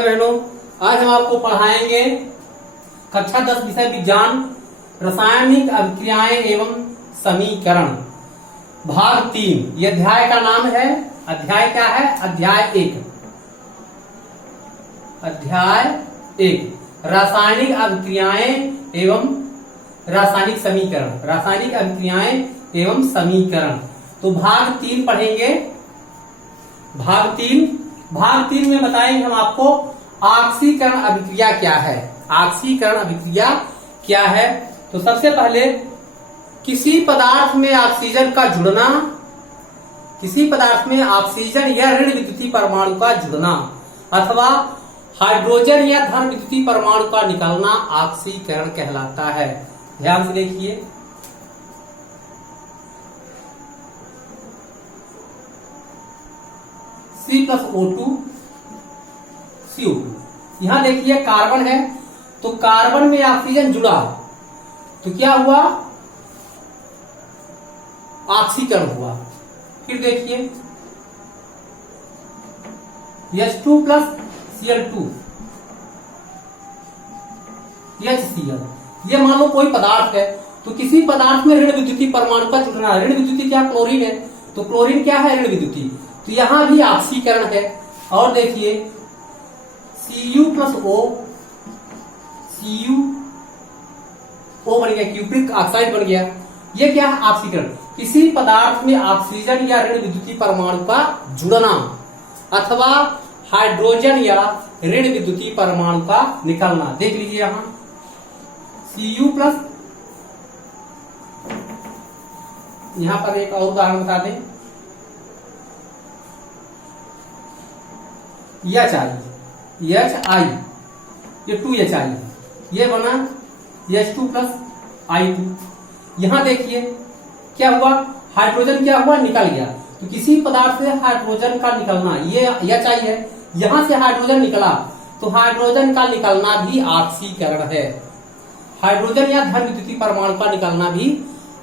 भैया बहनों, आज हम आपको पढ़ाएंगे कक्षा 10 विषय विज्ञान रासायनिक अभिक्रियाएं एवं समीकरण भाग 3। यह अध्याय का नाम है। अध्याय क्या है? अध्याय 1। अध्याय 1 रासायनिक अभिक्रियाएं एवं रासायनिक समीकरण। रासायनिक अभिक्रियाएं एवं समीकरण। तो भाग 3 पढ़ेंगे। भाग 3 में बताएंगे हम आपको ऑक्सीकरण अभिक्रिया क्या है। ऑक्सीकरण अभिक्रिया क्या है? तो सबसे पहले किसी पदार्थ में ऑक्सीजन का जुड़ना, किसी पदार्थ में ऑक्सीजन या ऋण विद्युतीय परमाणु का जुड़ना अथवा हाइड्रोजन या धन विद्युतीय परमाणु का निकलना ऑक्सीकरण कहलाता है। ध्यान से देखिए। C+O2 CO2। यहां देखिए कार्बन है, तो कार्बन में ऑक्सीजन जुड़ा तो क्या हुआ? ऑक्सीकरण हुआ। फिर देखिए H2 + Cl2 HCl। ये मान लो कोई पदार्थ है, तो किसी पदार्थ में ऋण विद्युतीय परमाणु का जुड़ना है। ऋण विद्युतीय क्या? क्लोरीन है, तो क्लोरीन क्या है? ऋण विद्युतीय। तो यहां भी ऑक्सीकरण है। और देखिए Cu+O, Cu बन गया, क्यूप्रिक ऑक्साइड बन गया। ये क्या है? ऑक्सीकरण। किसी पदार्थ में ऑक्सीजन या ऋण विद्युतीय परमाणु का जुड़ना अथवा हाइड्रोजन या ऋण विद्युतीय परमाणु का निकलना। देख लीजिए यहां Cu+। यहां पर एक और उदाहरण बता दें, HI, ये 2HI, ये बना H2 + I2। यहां देखिए क्या हुआ? हाइड्रोजन क्या हुआ? निकल गया। तो किसी पदार्थ से हाइड्रोजन का निकलना, ये HI है, यहां से हाइड्रोजन निकला, तो हाइड्रोजन का निकलना भी ऑक्सीकरण है। हाइड्रोजन या धन विद्युतीय परमाणु का निकलना भी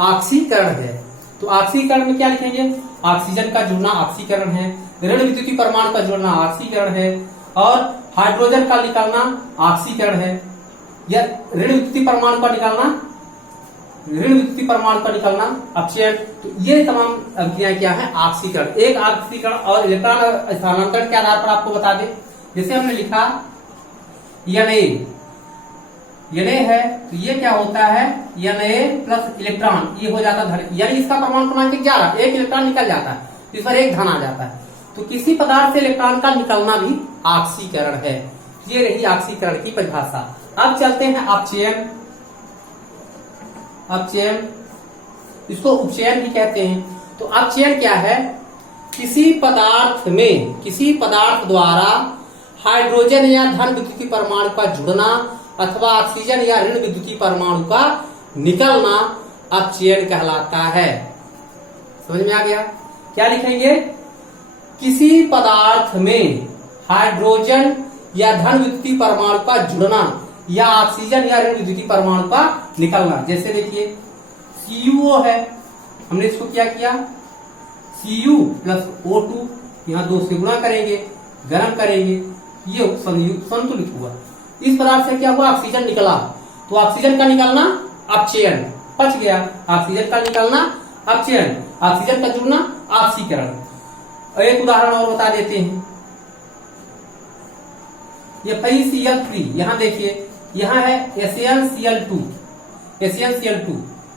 ऑक्सीकरण है। तो ऑक्सीकरण में क्या लिखेंगे? ऑक्सीजन का जुड़ना ऑक्सीकरण है, ऋण विद्युतीय परमाणु का जुड़ना ऑक्सीकरण है, और हाइड्रोजन का निकलना ऑक्सीकरण है, या ऋण विद्युतीय परमाणु का निकलना अपचयन। तो ये तमाम अभिक्रियाएं क्या है? ऑक्सीकरण। एक ऑक्सीकरण और इलेक्ट्रॉन स्थानांतरण के आधार पर आपको बता दें। जैसे हमने लिखा Na है, तो ये क्या होता है? Na+ इलेक्ट्रॉन, ये हो जाता धन, यानी इसका परमाणु क्रमांक 11, एक इलेक्ट्रॉन निकल जाता है, इस पर एक धन आ जाता है। तो किसी पदार्थ से इलेक्ट्रॉन का निकलना भी ऑक्सीकरण है। ये रही ऑक्सीकरण की परिभाषा। अब चलते हैं अपचयन। अपचयन, इसको उपचयन भी कहते हैं। तो अपचयन क्या है? किसी पदार्थ द्वारा हाइड्रोजन या धन विद्युतीय परमाणु का जुड़ना अथवा ऑक्सीजन या ऋण विद्युतीय परमाणु का निकलना अपचयन कहलाता है। समझ में आ गया? क्या लिखेंगे? किसी पदार्थ में हाइड्रोजन या धन विद्युतीय परमाणु का जुड़ना या ऑक्सीजन या ऋण विद्युतीय परमाणु का निकलना। जैसे देखिए CuO है, हमने इसको क्या किया? Cu+O2, यहां 2 से गुणा करेंगे, गर्म करेंगे, ये संतुलित हुआ। इस पदार्थ से क्या हुआ? ऑक्सीजन निकला, तो ऑक्सीजन का निकलना अपचयन, पच गया। ऑक्सीजन का निकलना अपचयन, ऑक्सीजन का जुड़ना ऑक्सीकरण। एक उदाहरण और बता देते हैं, ये FeCl3। यहां देखिए, यहां है SnCl2, SnCl2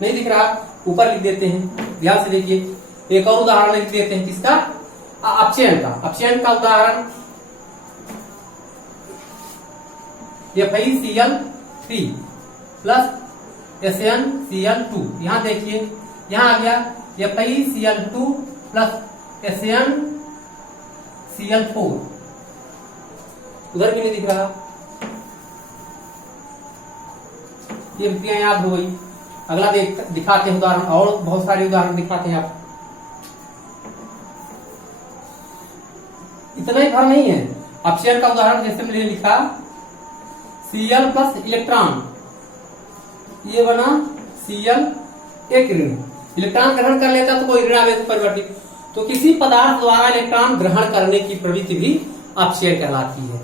नहीं दिख रहा, ऊपर लिख देते हैं। ध्यान से देखिए, एक और उदाहरण लिख देते हैं, किसका? अपचयन का उदाहरण FeCl3 + SnCl2। यहां देखिए, यहां आ गया FeCl2 + SnCl4, उधर भी नहीं दिख रहा। ये अभिक्रिया याद हो गई। अगला दिखाते हैं उदाहरण, और बहुत सारे उदाहरण दिखाते हैं आप। इतना ही भर नहीं है। अपचयन का उदाहरण जैसे मैंने लिखा Cl+ इलेक्ट्रॉन, ये बना Cl, एक ऋण, इलेक्ट्रॉन ग्रहण कर लेता तो कोई ऋण आवेश परिवर्तित। तो किसी पदार्थ द्वारा इलेक्ट्रॉन ग्रहण करने की प्रवृत्ति भी अपचयन कहलाती है।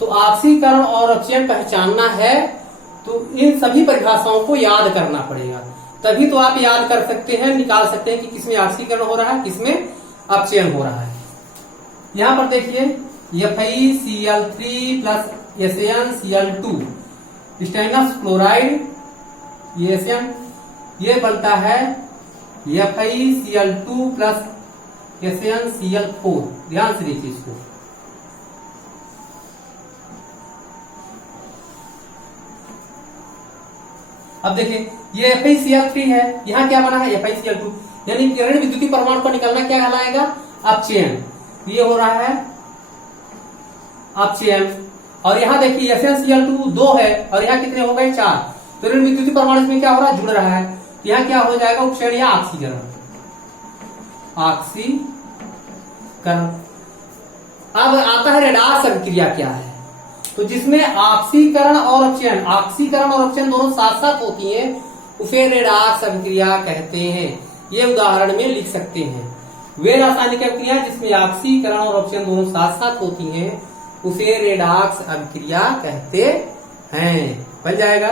तो ऑक्सीकरण और अपचयन पहचानना है तो इन सभी परिभाषाओं को याद करना पड़ेगा, तभी तो आप याद कर सकते हैं, निकाल सकते हैं कि किसमें ऑक्सीकरण हो रहा है, किसमें अपचयन हो रहा है। यहां पर देखिए FeCl3 plus SnCl2 stannous chloride ये बनता है FeCl2 प्लस SnCl4। ध्यान से देखिए इसको। अब देखिए ये FeCl3 है, यहां क्या बना है FeCl2, यानी ऋण विद्युतीय परमाणु पर निकलना क्या कहलाएगा, अपचयन। ये हो रहा है अपचयन। और यहां देखिए SnCl2 2 है और यहां कितने हो गए 4, तो ऋण विद्युतीय परमाणु इसमें क्या हो रहा है, जुड़ रहा है। तो यहां क्या हो जाएगा, उपचयन या ऑक्सीकरण। अब आता है रेडॉक्स अभिक्रिया क्या है, तो जिसमें ऑक्सीकरण और अपचयन दोनों साथ साथ होती हैं उसे रेडॉक्स अभिक्रिया कहते हैं। ये उदाहरण में लिख सकते हैं। वे रासायनिक अभिक्रिया जिसमें ऑक्सीकरण और अपचयन दोनों साथ साथ होती हैं उसे रेडॉक्स अभिक्रिया कहते हैं। बन जाएगा।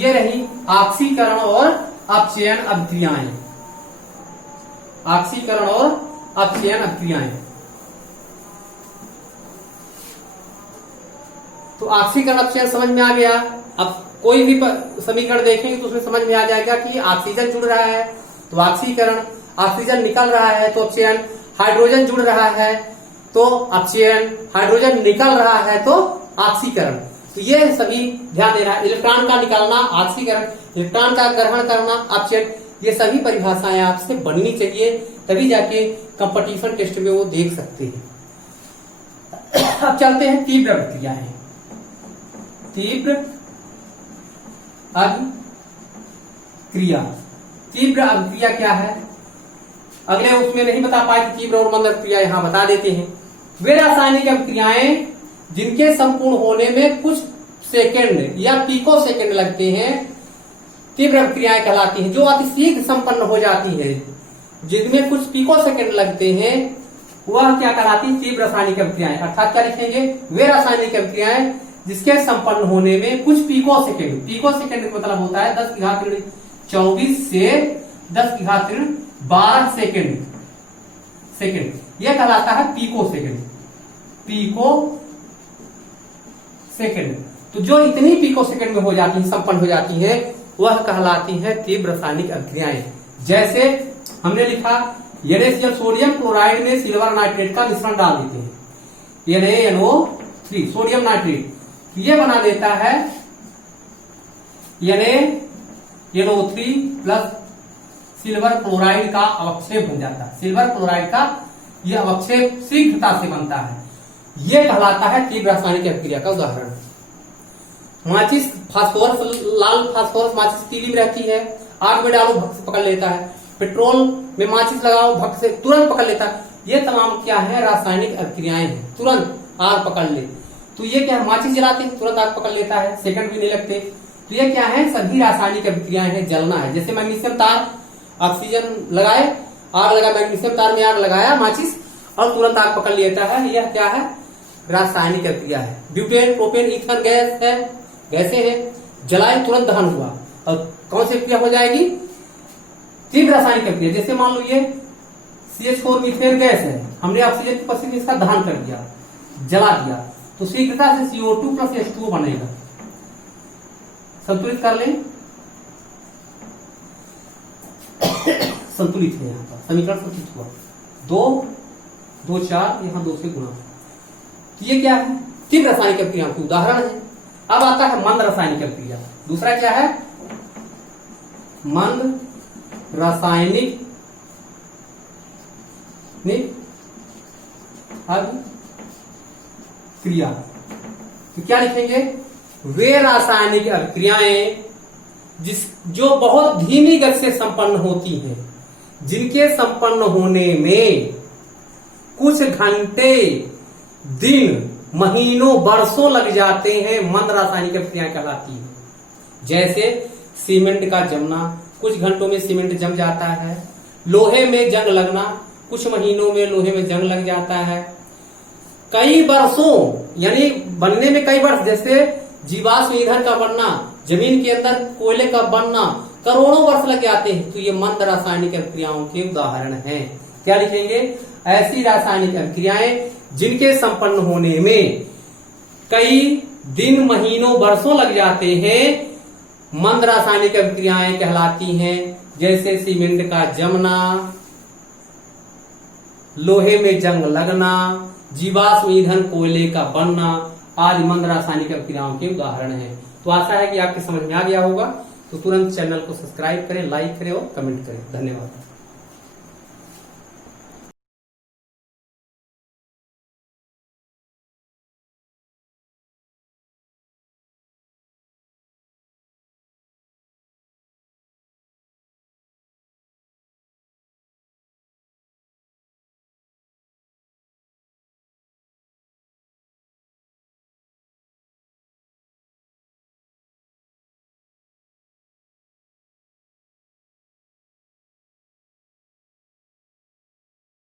ये रही ऑक्सीकरण और अपचयन अभिक्रियाएं। ऑक्सीकरण और अपचयन अभिक्रियाएं। तो ऑक्सीकरण अपचयन समझ में आ गया। अब कोई भी समीकरण देखेंगे तो उसमें समझ में आ जाएगा कि ऑक्सीजन जुड़ रहा है तो ऑक्सीकरण, ऑक्सीजन निकल रहा है तो अपचयन, हाइड्रोजन जुड़ रहा है तो अपचयन, हाइड्रोजन निकल रहा है तो ऑक्सीकरण। तो ये सभी ध्यान देना है। इलेक्ट्रॉन का निकालना ऑक्सीकरण, इलेक्ट्रॉन का ग्रहण करना अपचयन, ये सभी परिभाषाएं आपसे बननी चाहिए, तभी जाके कंपटीशन टेस्ट में वो देख सकते हैं। अब चलते हैं तीव्र अभिक्रियाएं। तीव्र अभिक्रिया, तीव्र अभिक्रिया क्या है, अगले उसमें नहीं बता पाए कि तीव्र और मंद अभिक्रिया, यहां बता देते हैं। वे रासायनिक अभिक्रियाएं जिनके संपूर्ण होने में कुछ सेकंड या पिको सेकंड लगते हैं तीव्र अभिक्रियाएं कहलाती हैं। जो अति शीघ्र संपन्न हो जाती है, जिनमें कुछ पिको सेकंड लगते हैं, वह क्या कहलाती है, तीव्र रासायनिक अभिक्रियाएं। अर्थात क्या लिखेंगे, वे रासायनिक अभिक्रियाएं जिसके संपन्न होने में कुछ पिको सेकंड का मतलब होता है 10⁻24 से 10⁻12 सेकंड, यह कहलाता है पिको सेकंड। तो जो इतनी पिको सेकंड में हो जाती है, संपन्न हो जाती है, वह कहलाती है तीव्र रासायनिक अभिक्रियाएं। जैसे हमने लिखा NaCl सोडियम क्लोराइड में सिल्वर नाइट्रेट का मिश्रण डाल देते हैं, NaNO3 सोडियम नाइट्रेट, ये बना देता है NaNO3 प्लस सिल्वर क्लोराइड का अवक्षेप बन जाता है। सिल्वर क्लोराइड का यह अवक्षेप शीघ्रता से बनता है, यह कहलाता है तीव्र रासायनिक अभिक्रिया का उदाहरण। माचिस फास्फोरस, लाल फास्फोरस माचिस पीली में रहती है, आग में डालो भक से पकड़ लेता है। पेट्रोल में माचिस लगाओ भक से तुरंत पकड़ लेता है। ये तमाम क्या है, रासायनिक अभिक्रियाएं हैं, तुरंत आग पकड़ ले। तो ये क्या है, माचिस जलाते हैं तुरंत आग पकड़ लेता है, सेकंड भी नहीं लगते। तो ये क्या है, सभी रासायनिक अभिक्रियाएं हैं, जलना है। जैसे मैग्नीशियम तार, ऑक्सीजन लगाए, आग लगा, मैग्नीशियम तार में आग लगाया माचिस और तुरंत आग पकड़ लेता है, यह क्या है, रासायनिक अभिक्रिया है। ब्यूटेन, प्रोपेन, ईथर गैस है, गैसे हैं, जलाए तुरंत दहन हुआ, और कौन सी अभिक्रिया हो जाएगी, तीव्र रासायनिक अभिक्रिया। जैसे मान लो ये CH4 मीथेन गैस है, हमने ऑक्सीजन की उपस्थिति में इसका दहन कर दिया, जला दिया, तो शीघ्रता से CO2 प्लस H2O बनेगा। संतुलित कर लें, संतुलित है, यहाँ पर समीकरण संतुलित हुआ, 2 4, यहाँ 2 से गुणा। तो ये क्या है, तीव्र रासायनिक अभिक्रिया के उदाहरण है। अब आता है मंद रासायनिक अभिक्रिया। दूसरा क्या है, मंद रासायनिक अभिक्रिया। तो क्या लिखेंगे, वे रासायनिक अभिक्रियाएं जो बहुत धीमी गति से संपन्न होती हैं, जिनके संपन्न होने में कुछ घंटे, दिन, महीनों, वर्षों लग जाते हैं, मंद रासायनिक अभिक्रियाएं कहलाती है। जैसे सीमेंट का जमना, कुछ घंटों में सीमेंट जम जाता है। लोहे में जंग लगना, कुछ महीनों में लोहे में जंग लग जाता है। कई वर्षों यानी बनने में कई वर्ष, जैसे जीवाश्म ईंधन का बनना, जमीन के अंदर कोयले का बनना करोड़ों वर्ष लग जाते हैं। तो ये मंद रासायनिक अभिक्रियाओं के उदाहरण हैं। क्या लिखेंगे? ऐसी रासायनिक अभिक्रियाएं जिनके संपन्न होने में कई दिन, महीनों, वर्षों लग जाते हैं, मंद रासायनिक अभिक्रियाएं कहलाती हैं। जैसे सीमेंट का जमना, लोहे में जंग लगना, जीवाश्म ईंधन कोयले का बनना आदि मंद रासायनिक अभिक्रियाओं के उदाहरण हैं। तो आशा है कि आपके समझ में आ गया होगा। तो तुरंत चैनल को सब्सक्राइब करें, लाइक करें और कमेंट करें। धन्यवाद।